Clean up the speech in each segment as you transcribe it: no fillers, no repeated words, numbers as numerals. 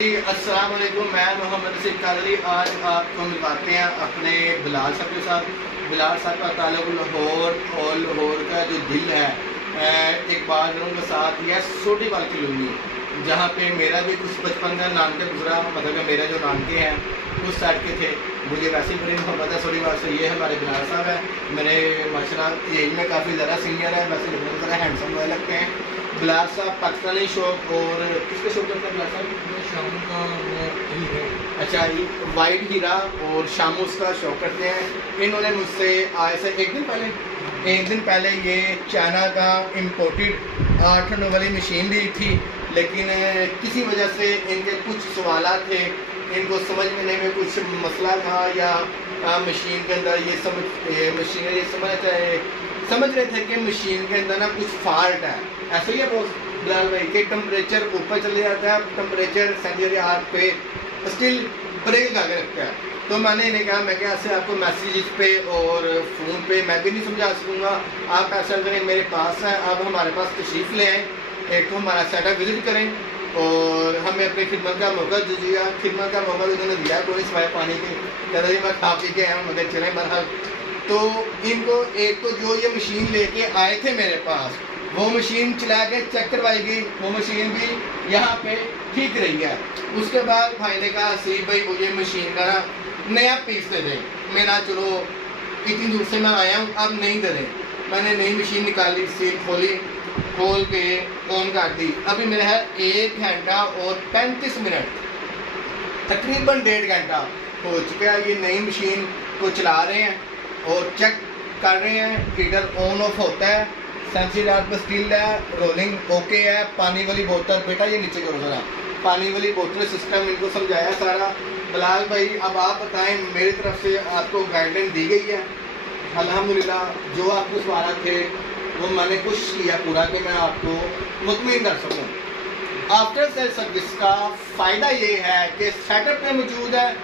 अस्सलाम वालेकुम, मैं मोहम्मद रसीद कादरी। आज आपको मिलवाते हैं अपने बिलाल साहब के साथ। बिलाल साहब का ताल्लुक लाहौर और लाहौर का जो दिल है इकबाल के साथ यह सोटी वाल कॉलोनी, जहाँ पे मेरा भी कुछ बचपन का नानके गुजरा, मतलब मेरा जो नानके हैं उस साइड के थे। मुझे वैसे बड़ी मोहब्बत है सोटी वाल से। ये हमारे बिलाल साहब है, मेरे माशाल्लाह एज में काफ़ी ज़्यादा सीनियर है, वैसे लगने ज़रा हैंडसम हुए लगते हैं। बिलाल साहब पाकिस्तानी शौक और किसके शौक करते हैं बिलाल साहब? शाम का वो दिल है। अच्छा, वाइट हीरा और शामूस का शौक करते हैं। इन्होंने मुझसे आज से एक दिन पहले ये चाइना का इम्पोर्टेड 8 आने वाली मशीन ली थी, लेकिन किसी वजह से इनके कुछ सवालात थे, इनको समझने में कुछ मसला था, या मशीन के अंदर ये समझ रहे थे कि मशीन के अंदर ना कुछ फॉल्ट है। ऐसे ही है बोस बिलाल भाई के टेम्परेचर ऊपर चले जाता है, टेम्परेचर सेंटीग्रेड पे स्टिल ब्रेक लगा के रखता है। तो मैंने इन्हें कहा, मैं ऐसे आपको मैसेजेस पे और फ़ोन पे मैं भी नहीं समझा सकूँगा, आप ऐसा करें मेरे पास है, आप हमारे पास तशरीफ़ ले आएँ, एक तो हमारा सेटअप विज़िट करें और हमें अपनी खिदमत का मौका दीजिएगा। खिदमत का मौका उन्होंने दिया, कोई सिवाय पानी के कह रही मैं खा पी के आया हूँ, मगर चलें बहरहाल। तो इनको एक तो जो ये मशीन लेके आए थे मेरे पास, वो मशीन चला के चेक करवाई गई, वो मशीन भी यहाँ पे ठीक रही है। उसके बाद भाई ने कहा, सीब भाई मुझे मशीन का ना नया पीस दे दें। मेरा चलो इतनी दूर से मैं आया हूँ, अब नहीं दे दें। मैंने नई मशीन निकाली, सील खोल के ऑन कर दी। अभी मेरा है 1 घंटा और 35 मिनट, तकरीबन 1.5 घंटा हो चुका है। ये नई मशीन को चला रहे हैं और चेक कर रहे हैं, हीटर ऑन ऑफ होता है, सेंसिडार पर स्टील है, रोलिंग ओके है। पानी वाली बोतल, बेटा ये नीचे करो जरा, पानी वाली बोतल सिस्टम इनको समझाया सारा। बिलाल भाई अब आप बताएं, मेरी तरफ से आपको गाइडलाइन दी गई है अल्हम्दुलिल्लाह। जो आपको सवाल थे वो मैंने कोशिश किया पूरा कि मैं आपको मुतमिन कर सकूँ। आफ्टर सेल सर्विस का फ़ायदा ये है कि सेटअप में मौजूद है,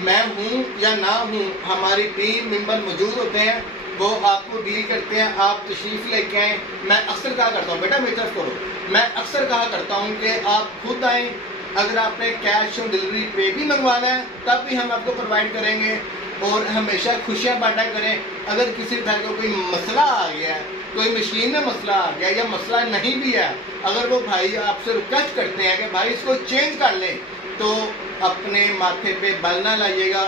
मैं हूँ या ना हूँ, हमारी टीम मेंबर मौजूद होते हैं, वो आपको डील करते हैं। आप तशरीफ़ लेके आएँ। मैं अक्सर कहा करता हूँ, बेटा मेरी तरफ करो, मैं अक्सर कहा करता हूँ कि आप खुद आएँ। अगर आपने कैश ऑन डिलीवरी पे भी मंगवाना है तब भी हम आपको प्रोवाइड करेंगे, और हमेशा खुशियाँ बांटा करें। अगर किसी तरह का कोई मसला आ गया है, कोई मशीन में मसला आ गया या मसला नहीं भी है, अगर वो भाई आपसे रिक्वेस्ट करते हैं कि भाई इसको चेंज कर लें, तो अपने माथे पे बल ना लाइएगा,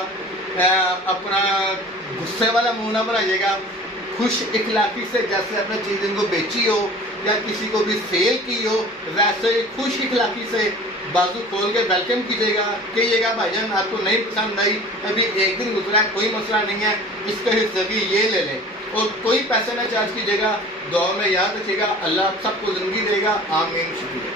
अपना गुस्से वाला मुंह ना बनाइएगा। खुश इखलाकी से जैसे अपने चीज़ इनको बेची हो या किसी को भी सेल की हो, वैसे खुश इखलाकी से बाजू खोल के वेलकम कीजिएगा, कहिएगा भाईजान आपको नहीं पसंद आई, अभी 1 दिन गुजरा, कोई मसला नहीं है, इसके हिस्से की ये ले लें, और कोई पैसे ना चार्ज कीजिएगा। दुआ में याद रखिएगा, अल्लाह सबको ज़िंदगी देगा। आमीन। शुक्रिया।